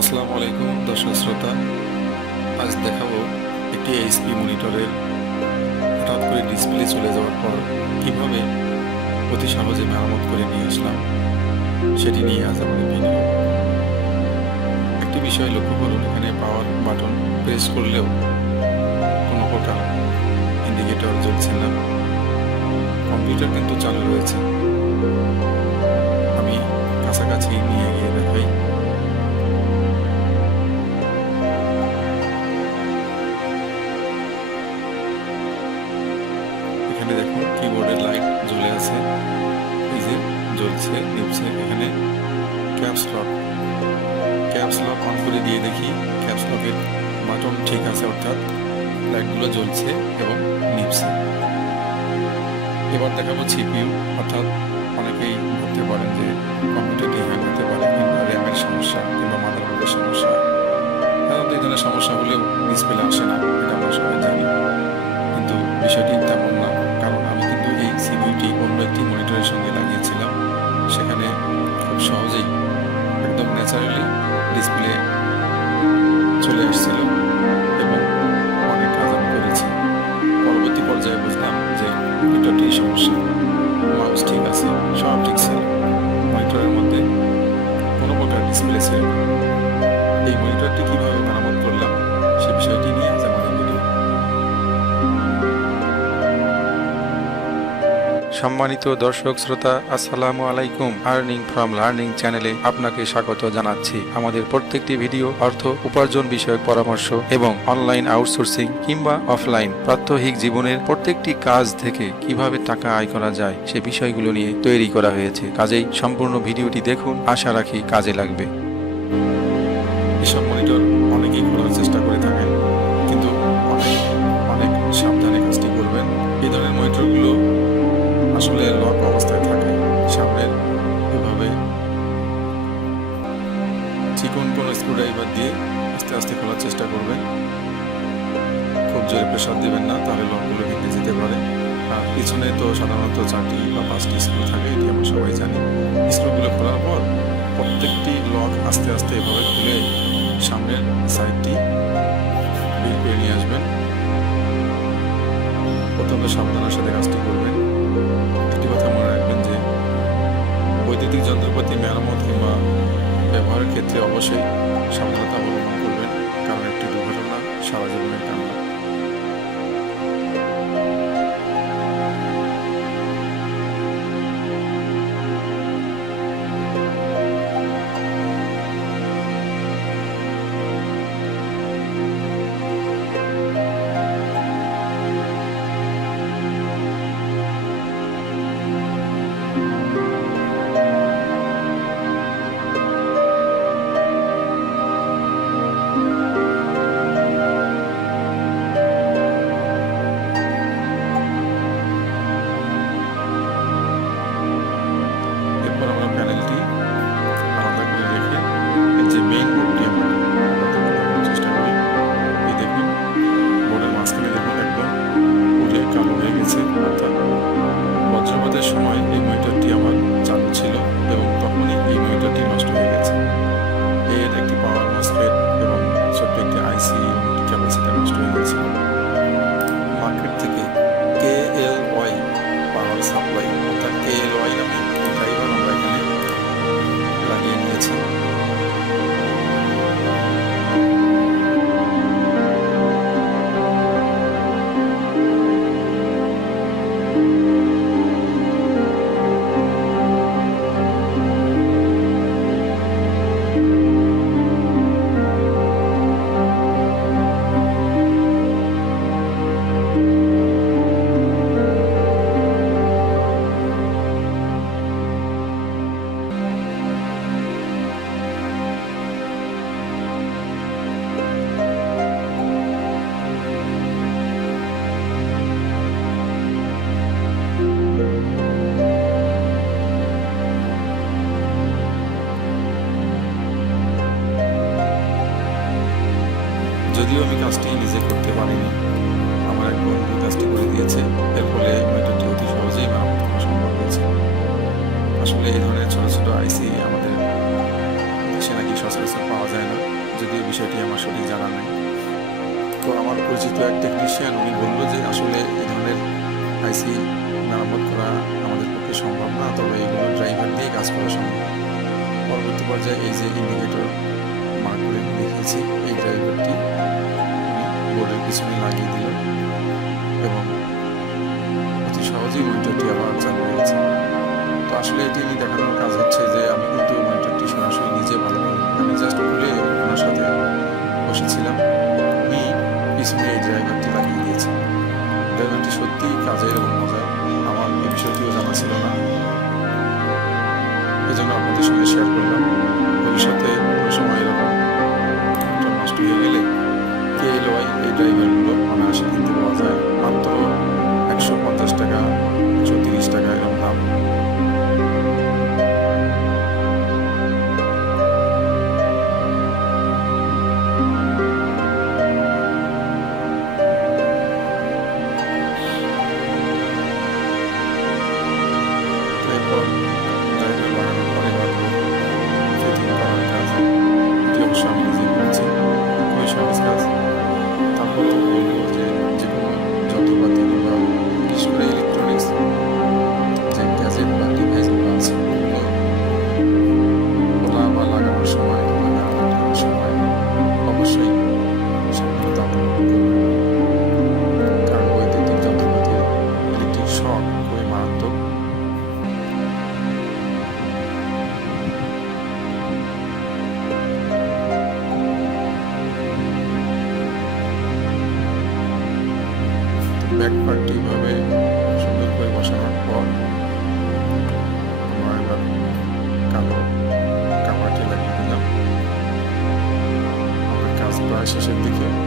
আসসালামু আলাইকুম, দর্শক শ্রোতা। আজ দেখাবো একটি এইচপি মনিটরের হঠাৎ করে ডিসপ্লে চলে যাওয়ার পর কীভাবে অতি সহজে মেরামত করে নিয়ে আসলাম, সেটি নিয়ে আজ আমাদের ভিডিও একটি বিষয় লক্ষ্য করুন, এখানে পাওয়ার বাটন প্রেস করলেও কোনো প্রকার ইন্ডিকেটর জ্বলছে না। কম্পিউটার কিন্তু চালু রয়েছে। জ্বলছে নিপছে এখানে caps lock caps lock on করে দিয়ে দেখি। ক্যাপস লকের বাটন ঠিক আছে অর্থাৎ লাইটগুলো জ্বলছে এবং নিপছে এবার দেখাবো সিপিইউ অর্থাৎ অনেকেই ভাবতে পারেন যে কম্পিউটারটি হ্যাং হতে পারে কিংবা র্যামের সমস্যা কিংবা মাদারবোর্ডের সমস্যা। সাধারণত এই ধরনের সমস্যা হলেও ডিসপ্লে আসে না, এটা আমরা সবাই জানি। কিন্তু বিষয়টি তেমন না, কারণ আমি কিন্তু এই সিপিইউটি অন্য একটি মনিটরের সঙ্গে সেখানে খুব সহজেই একদম ন্যাচারালি ডিসপ্লে চলে আসছিল। সম্মানিত দর্শক শ্রোতা, আসসালামু আলাইকুম আর্নিং ফ্রম লার্নিং চ্যানেলে আপনাকে স্বাগত জানাচ্ছি। আমাদের প্রত্যেকটি ভিডিও অর্থ, উপার্জন বিষয়ক পরামর্শ এবং অনলাইন আউটসোর্সিং কিংবা অফলাইন প্রাত্যহিক জীবনের প্রত্যেকটি কাজ থেকে কীভাবে টাকা আয় করা যায়, সে বিষয়গুলো নিয়ে তৈরি করা হয়েছে। কাজেই সম্পূর্ণ ভিডিওটি দেখুন, আশা রাখি কাজে লাগবে। জোরে প্রেশার দিবেন না, তাহলে লকগুলো ভেঙে যেতে পারে। আর পিছনে তো সাধারণত চারটি বা পাঁচটি স্ক্রু থাকে, এটি আমরা সবাই জানি। স্ক্রুগুলো খোলার পর প্রত্যেকটি লক আস্তে আস্তে এভাবে খুলে সামনের সাইডটি বের করে নিয়ে আসবেন। অত্যন্ত সাবধানের সাথে কাজটি করবেন। একটি কথা মনে রাখবেন যে, বৈদ্যুতিক যন্ত্রপাতি মেরামত কিংবা ব্যবহারের ক্ষেত্রে অবশ্যই সাবধানতা অবলম্বন করবেন, কারণ একটি দুর্ঘটনা সারা জীবনের গেছে বজ্রপাতের সময় এই মনিটরটি আমার চালু ছিল। কাজটি নিজে করতে পারিনি। আমার এক বন্ধু কাজটি করে দিয়েছে, এর ফলে মেটারটি অতি সহজেই মেরামত করা সম্ভব হয়েছে। আসলে এই ধরনের ছোট ছোট আইসি আমাদের দেশে নাকি সচরাচর পাওয়া যায় না, যদিও বিষয়টি আমার সঠিক জানা নেই। তো আমার পরিচিত এক টেকনিশিয়ান উনি বলল যে আসলে এই ধরনের আইসি মেরামত করা আমাদের পক্ষে সম্ভব না, তবে এগুলো ড্রাইভার দিয়ে কাজ করা সম্ভব। পরবর্তী পর্যায়ে এই যে ইন্ডিকেটর মার্ক করে দেখিয়েছি, এই ড্রাইভারটি বোর্ডের পিছনে লাগিয়ে দিল এবং অতি সহজেই মনিটরটি আবার চালু হয়েছে। তো আসলে এটি দেখানোর কাজ হচ্ছে যে আমি কিন্তু মনিটরটি সরাসরি নিজে করি আমি জাস্ট খুলে ওনার সাথে বসেছিলাম। উনি পিছনে এই ড্রাইভারটি লাগিয়ে দিয়েছে ড্রাইভারটি সত্যি কাজের এবং মজার। আমার এই বিষয়টিও জানা ছিল না। এই জন্য আপনাদের সঙ্গে শেয়ার করলাম। ভবিষ্যতে কোনো সময় এরকম নষ্ট হয়ে গেলে কে এল ওয়াই এই ড্রাইভারগুলো অনায়াসে কিনতে পাওয়া যায়। মাত্র একশো পঞ্চাশ টাকা, একশো তিরিশ টাকা এরকম দাম। শেষের দিকে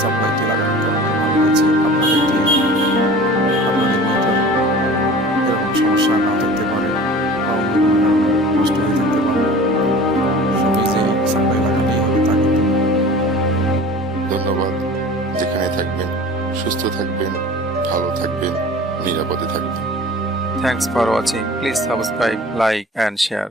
পাওয়ার সাপ্লাইটি লাগানোর কারণে ভালো হয়েছে আপনাদের এরকম সমস্যা না থাকতে পারে বা অন্য কোনো কারণে হয়ে থাকতে পারে সবই যে সাপ্লাই লাগালেই হবে তা কিন্তু ধন্যবাদ। যেখানে থাকবেন সুস্থ থাকবেন ভালো থাকবেন নিরাপদে থাকবেন। Thanks for watching. Please subscribe, like and share.